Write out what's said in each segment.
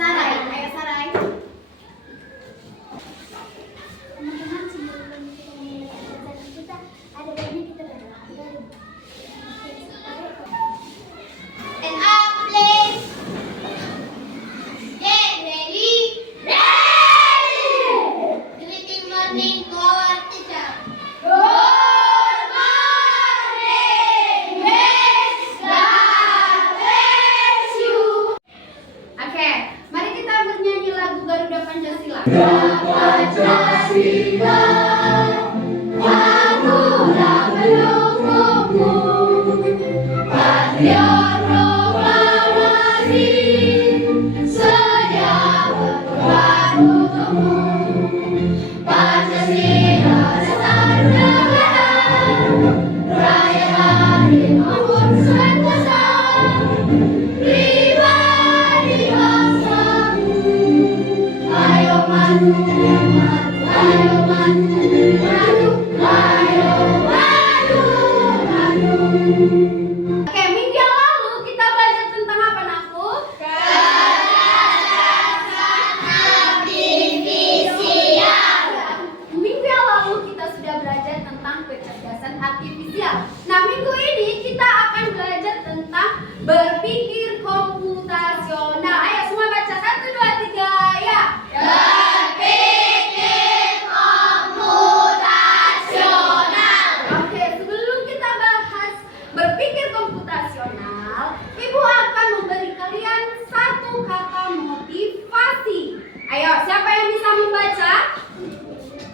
Sarai, ayo Sarai. Teman-teman, sebelum kita mulai pelajaran kita, ada baiknya kita berdoa dulu. And up, please. Get ready. Ready. Greeting morning to our teacher. Good morning. Miss God bless you. Oke, mari kita bernyanyi lagu Garuda Pancasila. Pancasila, Garuda pendukungmu, Patriot proklamasi, sedia berkorban untukmu. Pancasila dasar negara, raya hari maupun sentosa, pribadi bangsamu. Ayo maju, ayo maju, maju, ayo maju, maju. Oke, minggu yang lalu kita belajar tentang apa, Nakku? Kecerdasan artifisial. Minggu yang lalu kita sudah belajar tentang kecerdasan artifisial. Nah, minggu ini kita akan belajar tentang berpikir komputasional. Ayo semua baca 1, 2, 3 ya. Berpikir komputasional. Oke, sebelum kita bahas berpikir komputasional, Ibu akan memberi kalian satu kata motivasi. Ayo, siapa yang bisa membaca?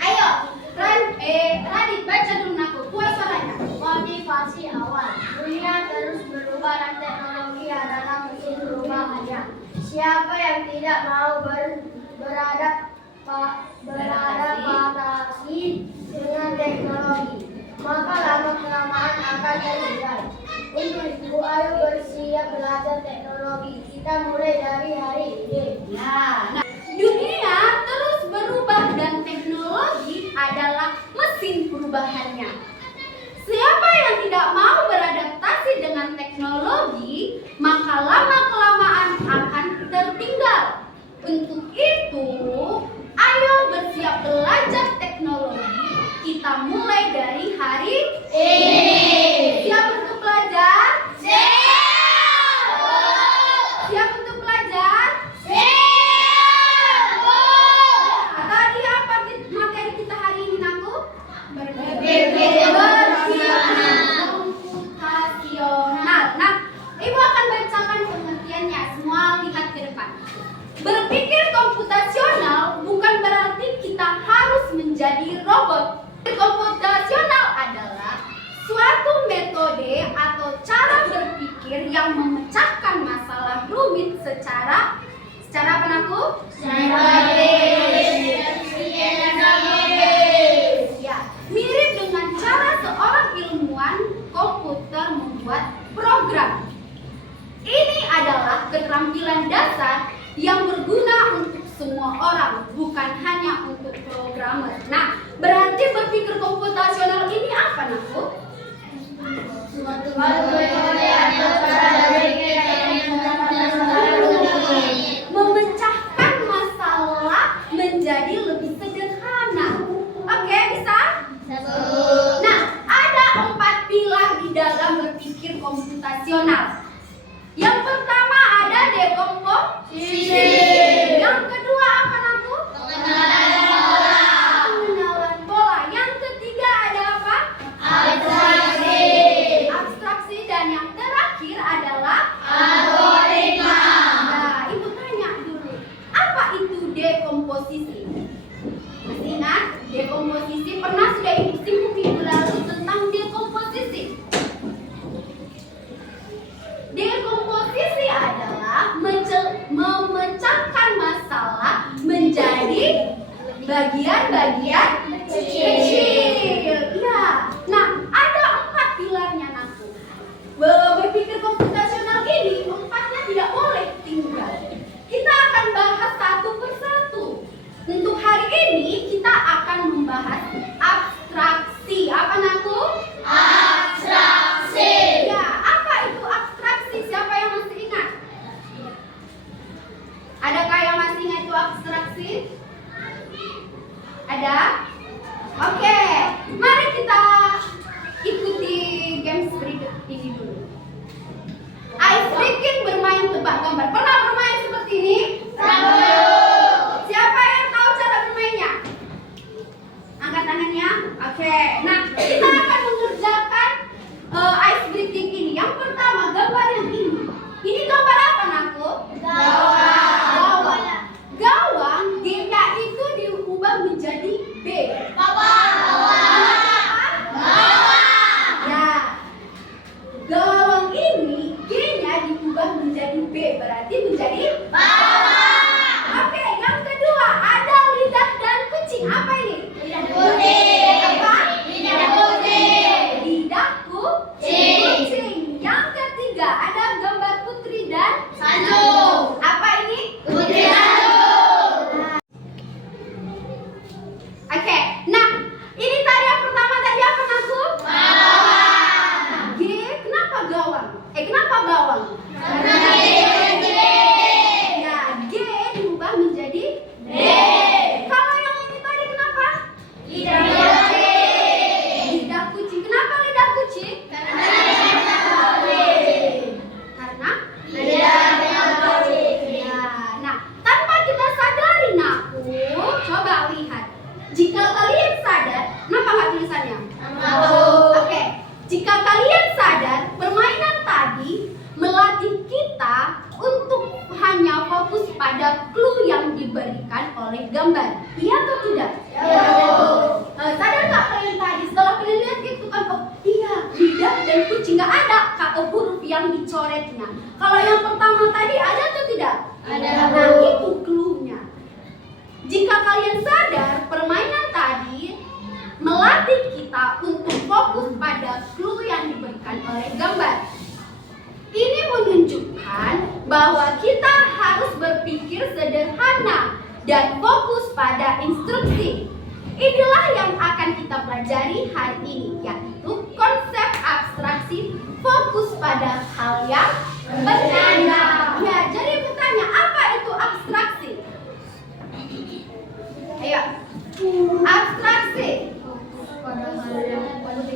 Ayo, Radit baca dulu, Nakku. Kuat suaranya. Motivasi awal. Dunia terus berubah dan teknologi adalah mesin perubahannya. Siapa yang tidak mau beradaptasi dengan teknologi, maka lama-kelamaan akan tertinggal. Untuk itu, ayo bersiap belajar teknologi. Kita mulai dari hari ini. Ya, nah, dunia terus berubah dan teknologi adalah mesin perubahannya. Siapa yang tidak mau beradaptasi dengan teknologi, maka lama-kelamaan akan tertinggal. Untuk itu, ayo bersiap belajar teknologi. Kita mulai dari hari ini. Siap untuk belajar? Siap! Siap untuk belajar? Siap! Nah, tadi apa materi kita hari ini, Nakku? Berpikir komputasional. Nah, Ibu akan bacakan pengertiannya. Semua lihat ke depan. Berpikir komputasional bukan berarti kita harus menjadi robot. Komputasional adalah suatu metode atau cara berpikir yang memecahkan masalah rumit secara apa, Nakku? Ya, mirip dengan cara seorang ilmuwan komputer membuat program. Ini adalah keterampilan dasar yang berguna untuk semua orang, bukan hanya untuk programmer. Nah, berarti berpikir komputasional ini apa, Nakku? Suatu metode atau cara berpikir yang memecahkan masalah menjadi lebih sederhana. Oke, bisa? Nah, ada 4 pilar di dalam berpikir komputasional. Yang pertama ada dekomposisi. Yang kedua apa, Nakku? Pengenalan pola. Yang ketiga ada apa? Abstraksi. Dan yang terakhir adalah algoritma. Nah, Ibu tanya dulu, apa itu dekomposisi? Masih ingat? Dekomposisi pernah sudah Ibu singgung minggu lalu tentang dekomposisi. Dekomposisi adalah memecahkan masalah menjadi bagian-bagian kecil. Ya. Nah, ada 4 pilarnya, Nakku. Berpikir komputasional ini 4-nya tidak boleh tinggal. Kita akan bahas satu persatu. Untuk hari ini kita akan membahas abstraksi. Apa, Nakku? Abstraksi. Ya, apa itu abstraksi? Siapa yang masih ingat? Adakah menebak gambar. Pernah bermain seperti ini? Siapa yang tahu cara bermainnya? Angkat tangannya. Oke. Nah, kita akan mengerjakan ice breaking ini. Yang pertama, gambar yang ini. Ini gambar apa, Naku? Gawang. Gawang, G-nya itu diubah menjadi B. Ya. Gawang ini G-nya diubah menjadi B, berarti menjadi Oke, yang kedua ada lidah dan kucing. Apa ini? Apa? Lidah kucing. Yang ketiga ada gambar putri dan apa ini? Oke, nah ini tadi yang pertama tadi apa, Naku? G, kenapa gawang? Kenapa gawang? Ya, G diubah menjadi D. Kalau yang ini tadi kenapa? Lidah kucing. Kenapa lidah kucing? Karena ya. Nah, tanpa kita sadari, Naku, coba lihat. Jika kalian sadar, kenapa nggak tulisannya? Oke, jika kalian sadar, permainan tadi melatih kita untuk hanya fokus pada clue yang diberikan oleh gambar. Iya atau tidak? Sadar nggak kalian tadi setelah kalian lihat gitu kan? Oh iya, lidah dan kucing, nggak ada huruf yang dicoretnya. Kalau yang pertama tadi ada atau tidak? Nah, itu clue-nya. Jika kalian sadar, permainan tadi melatih kita untuk fokus pada clue yang diberikan oleh gambar. Ini menunjukkan bahwa kita harus berpikir sederhana dan fokus pada instruksi. Inilah yang akan kita pelajari hari ini, yaitu konsep abstraksi fokus pada hal yang berbeda. Ya, jadi bertanya, apa itu abstraksi? Ayo, abstraksi.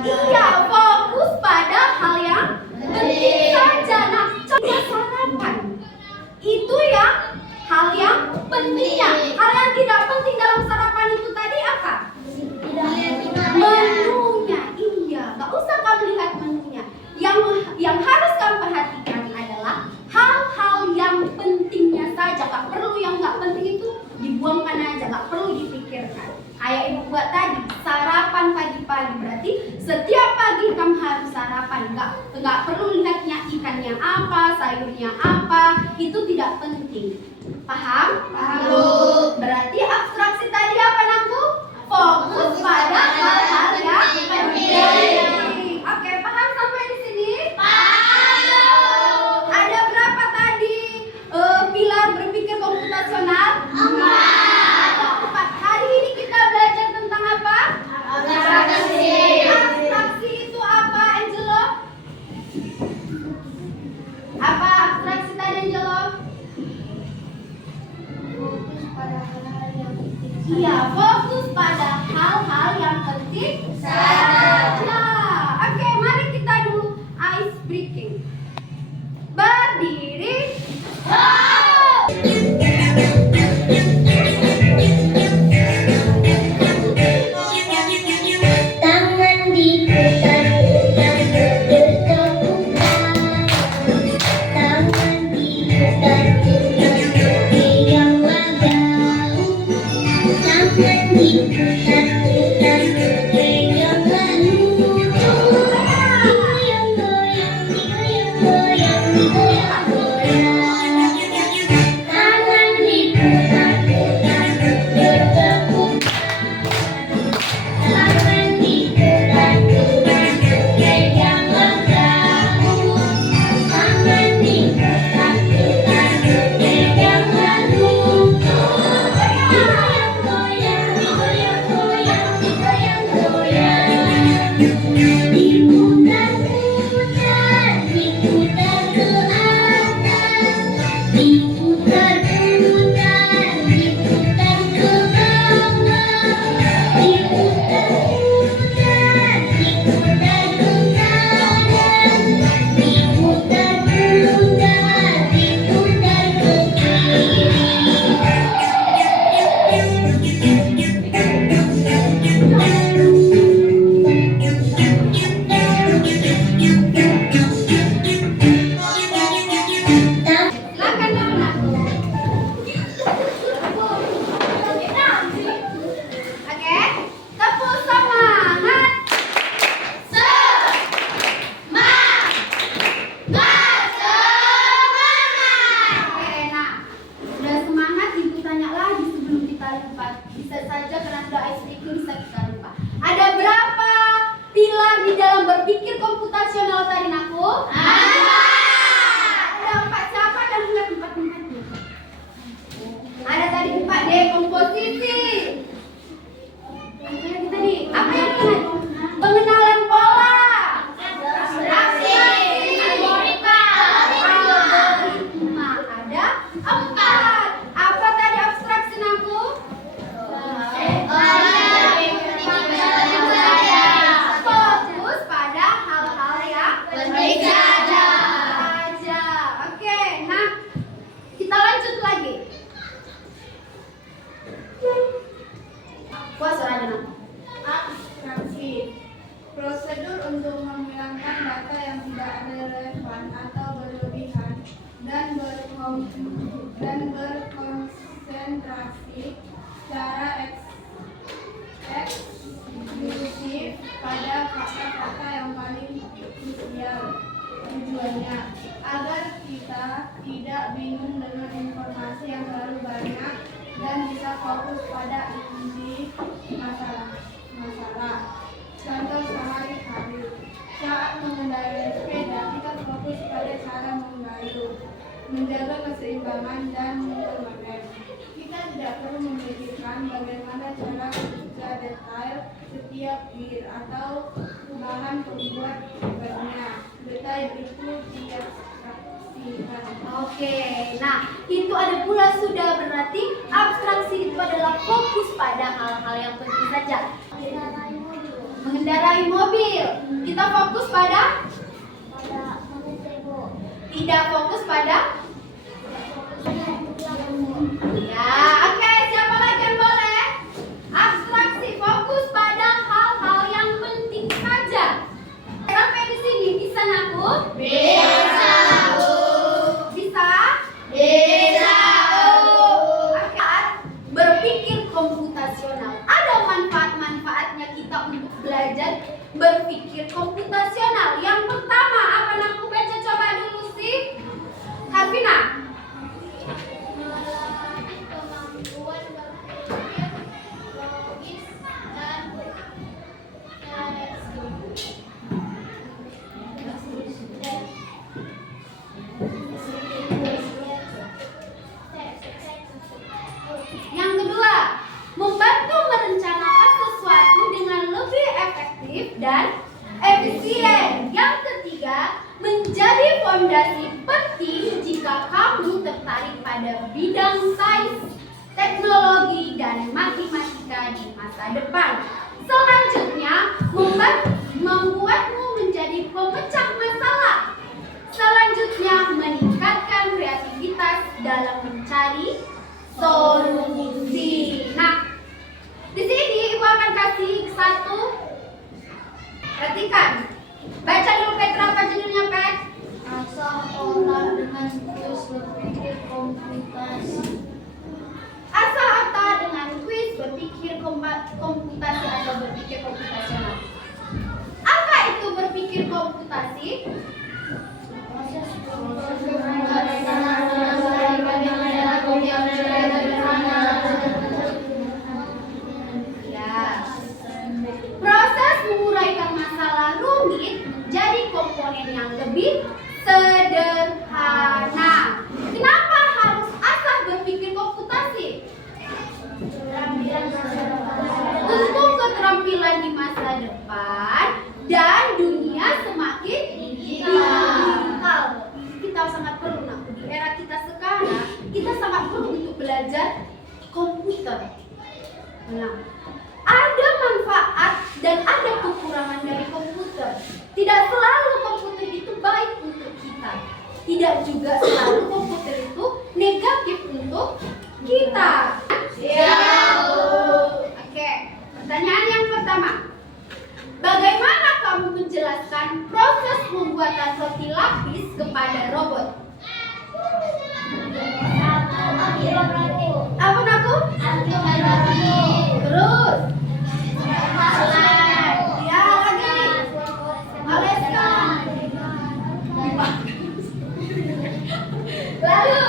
Iya, fokus pada hal yang penting saja. Nah, coba sarapan. Itu ya hal yang pentingnya. Hal yang tidak penting dalam sarapan itu tadi apa? Menunya. Iya, nggak usah kamu lihat menunya. Yang harus kamu perhatikan adalah hal-hal yang pentingnya saja. Nggak perlu yang nggak penting itu dibuangkan aja, nggak perlu dipikirkan. Kayak ibu buat tadi, sarapan pagi-pagi, berarti setiap pagi kamu harus sarapan. Nggak perlu lihatnya ikannya apa, sayurnya apa, itu tidak penting. Paham? Berarti abstraksi tadi apa, Naku? Fokus pada hal-hal yang penting. Oke, paham sampai di sini? Ada berapa tadi pilar berpikir komputasional? 4. Hari ini kita belajar tentang apa? Abstraksi itu apa, Angelo? Apa abstraksi tadi, Angelo? Iya, fokus pada hal-hal yang penting saja. Oke, mari kita dulu ice breaking. Berdiri. Tangan diputar-putar berdetak-detak. Tangan diputar-putar pegang wajah. Tangan diputar-putar pegang lalu. Goyang-goyang, digoyang berkonsentrasi secara eksklusif pada kata-kata yang paling krusial. Tujuannya agar kita tidak bingung dengan informasi yang terlalu banyak dan bisa fokus pada inti masalah. Contoh sehari-hari, saat mengendarai sepeda kita fokus pada cara mengayuh, menjaga keseimbangan dan mengerem. Kita tidak perlu memikirkan bagaimana cara kerja detail setiap gear atau bahan pembuat bannya. Detail itu diabstraksikan. Oke, nah itu ada pula sudah berarti abstraksi itu adalah fokus pada hal-hal yang penting saja. Mengendarai mobil, kita fokus pada tidak fokus pada ya, oke, siapa lagi yang boleh? Abstraksi fokus pada hal-hal yang penting saja. Sampai di sini bisa nakut? Bisa. Bisa? Bisa. Oke, berpikir komputasional. Ada manfaat-manfaatnya kita untuk belajar berpikir komputasional. Yang pertama, apa aku baca coba dulu sih? Harvina. Kemampuan berpikir logis dan Yang kedua, membantu merencanakan sesuatu dengan lebih efektif dan efisien. Yang ketiga, menjadi fondasi penting jika kamu tertarik pada bidang sains, teknologi, dan matematika di masa depan. Selanjutnya, membuatmu menjadi pemecah masalah. Selanjutnya, meningkatkan kreativitas dalam mencari solusi. Nah, di sini Ibu akan kasih satu. Perhatikan. Baca dulu Petra, apa judulnya Pet? asal otak dengan terus berpikir komputasi. Asal otak dengan kuis berpikir komputasi atau berpikir komputasional. Apa itu berpikir komputasi? Proses Ya. Proses menguraikan masalah rumit menjadi komponen yang lebih sederhana. Kenapa harus asal berpikir komputasi? Untuk keterampilan di masa depan dan dunia semakin digital. Kita sangat perlu, nah, di era kita sekarang, kita sangat perlu untuk belajar komputer. Nah, ada manfaat dan ada kekurangan dari komputer. Tidak selalu komputer itu baik untuk kita. Tidak juga selalu komputer itu negatif untuk kita. Ya. Oke, pertanyaan yang pertama. Bagaimana kamu menjelaskan proses pembuatan roti lapis kepada robot? Apa aku? Terus. Ya, lagi. Oleskan. Lalu.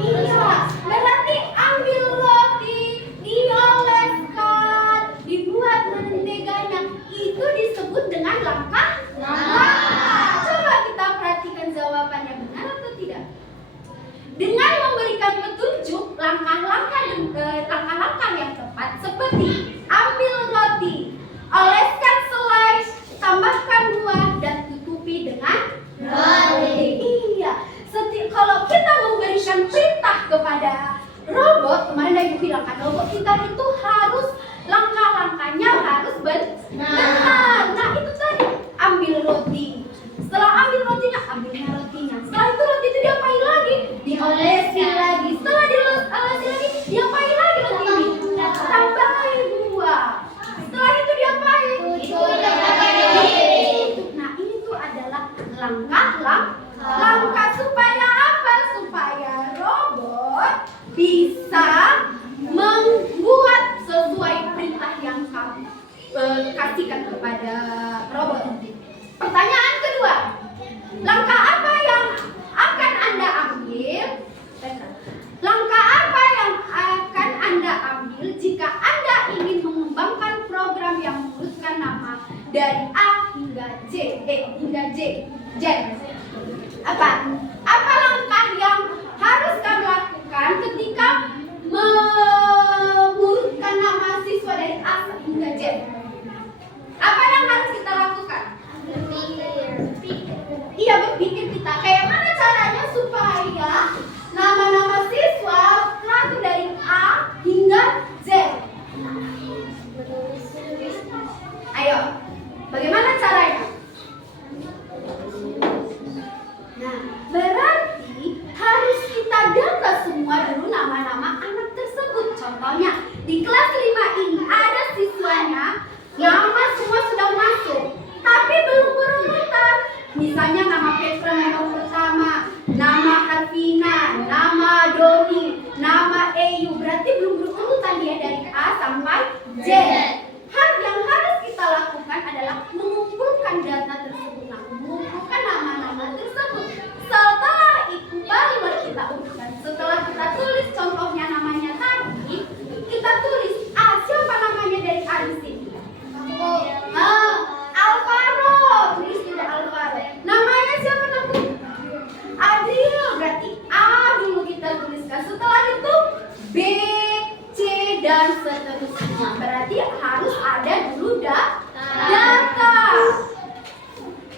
Iya, berarti ambil roti, dioleskan, dibuat menteganya. Itu disebut dengan langkah. Coba kita perhatikan jawabannya benar atau tidak. Dengan memberikan petunjuk langkah-langkah yang tepat seperti ambil roti, oleskan selai, tambahkan buah dan tutupi dengan roti. Iya, kalau kita memberikan perintah kepada robot, kemarin Ibu bilang kan robot kita itu harus langkah-langkahnya harus benar. Nah itu tadi, ambil roti. Setelah ambil rotinya, ambilnya rotinya. Setelah itu roti itu diapain lagi? Diolesi lagi. Setelah diolesi lagi, diapain lagi roti ini? Tambahin buah. Setelah itu diapain? Nah ini tuh adalah langkah-langkah Langkah supaya apa? Supaya robot bisa membuat sesuai perintah yang kamu kasihkan kepada robot. Pertanyaan kedua, langkah apa yang akan Anda ambil? Langkah apa yang akan Anda ambil jika Anda ingin mengembangkan program yang menguruskan nama dari A hingga hingga Z? Apa langkah yang harus kamu lakukan ketika mengurutkan nama siswa dari A hingga Z? Apa yang harus kita lakukan? Iya, berpikir kita. Kayak mana caranya supaya nama-nama siswa teratur dari A hingga Z? Ayo, bagaimana caranya? Nah, berarti harus kita data semua dulu nama-nama anak tersebut. Contohnya, di kelas 5 ini ada siswanya, nama semua sudah masuk, tapi belum berurutan. Misalnya nama Petra nomor pertama, nama Harvina, nama Doni, nama Eyu. Berarti belum berurutan dia dari A sampai Z. Hal yang harus kita lakukan adalah mengumpulkan data tersebut. Nah, mengumpulkan nama-nama tersebut. Setelah itu baru kita urutkan. Setelah kita tulis contohnya namanya tadi, kita tulis siapa namanya dari A di sini? Alvaro, tulis juga Alvaro. Namanya siapa nanti? Adil, berarti A dulu kita tuliskan. Setelah itu B, C, dan seterusnya. Berarti harus ada dulu data.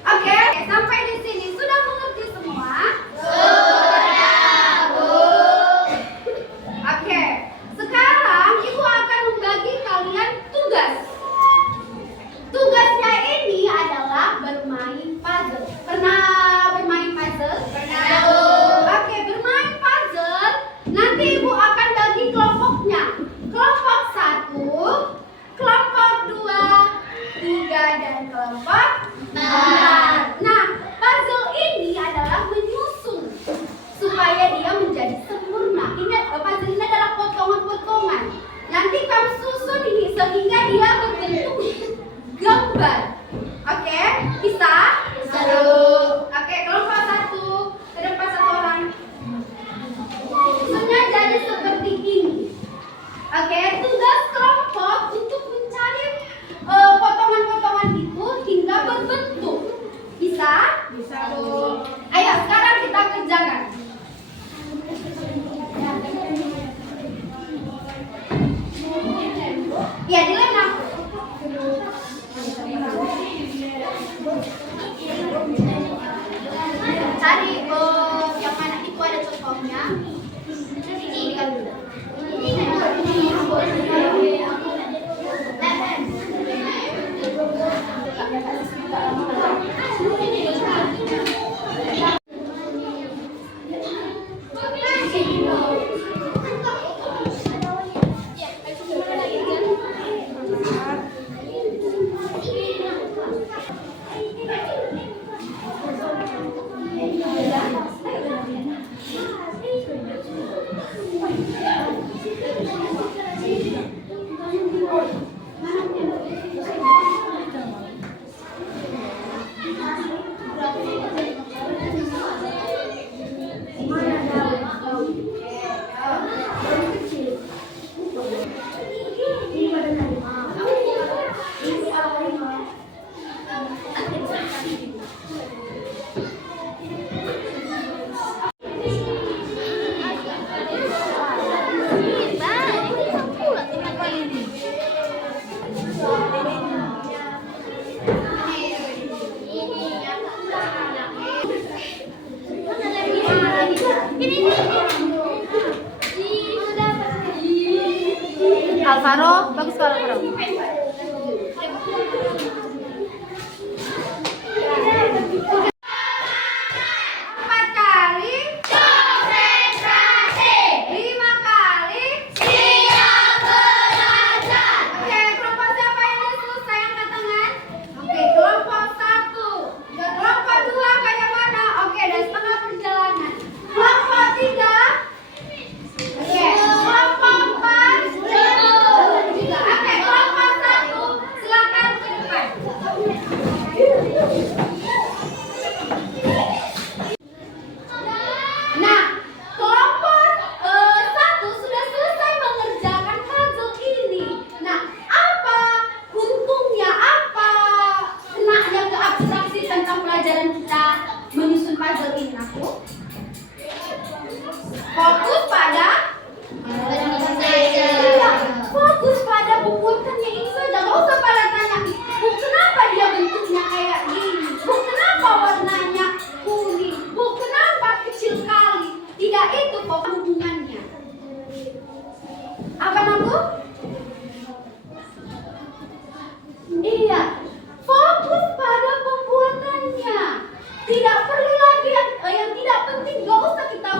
Oke, sampai di sini sudah mengerti semua? Sudah, Bu. Oke, sekarang Ibu akan membagi kalian tugas. Tugasnya ini adalah bermain puzzle. Pernah bermain puzzle? Pernah, Bu. Oke, bermain puzzle. Nanti Ibu akan bagi kelompoknya. Kelompok 1, kelompok 2, 3, dan kelompok 4. Nah, puzzle ini adalah menyusun supaya dia menjadi sempurna. Ingat, puzzle ini adalah potongan-potongan. Nanti kamu susun ini sehingga dia berbentuk gambar. Oke, bisa? Bisa, Bu. Oke, kelompok 1, ke depan 1 orang. Susunnya jadi seperti ini. Oke, tugas kelompok untuk mencari potongan-potongan itu hingga berbentuk. Bisa? Bisa, Bu. Ayo, sekarang kita kerjakan. Ya, dilema. Cari yang mana itu ada contohnya. Ini kan dulu. Alvaro, bagus kalau Alvaro. Empat kali konsentrasi. 5 kali siap belajar. Oke, kelompok siapa yang udah selesai angkat tangan? Oke, kelompok 1. Kelompok 2 kayak mana? Oke, dan dengerin aku. Fokus pada Iya, fokus pada pembuatannya ini saja. Gak usah pada tanya, Bu, kenapa dia bentuknya kayak gini? Bu, kenapa warnanya kuning? Bu, kenapa kecil kali? Tidak itu kok hubungannya. Apa namaku? Iya, fokus pada pembuatannya. Tidak perlu lagi yang tidak penting. Gak usah kita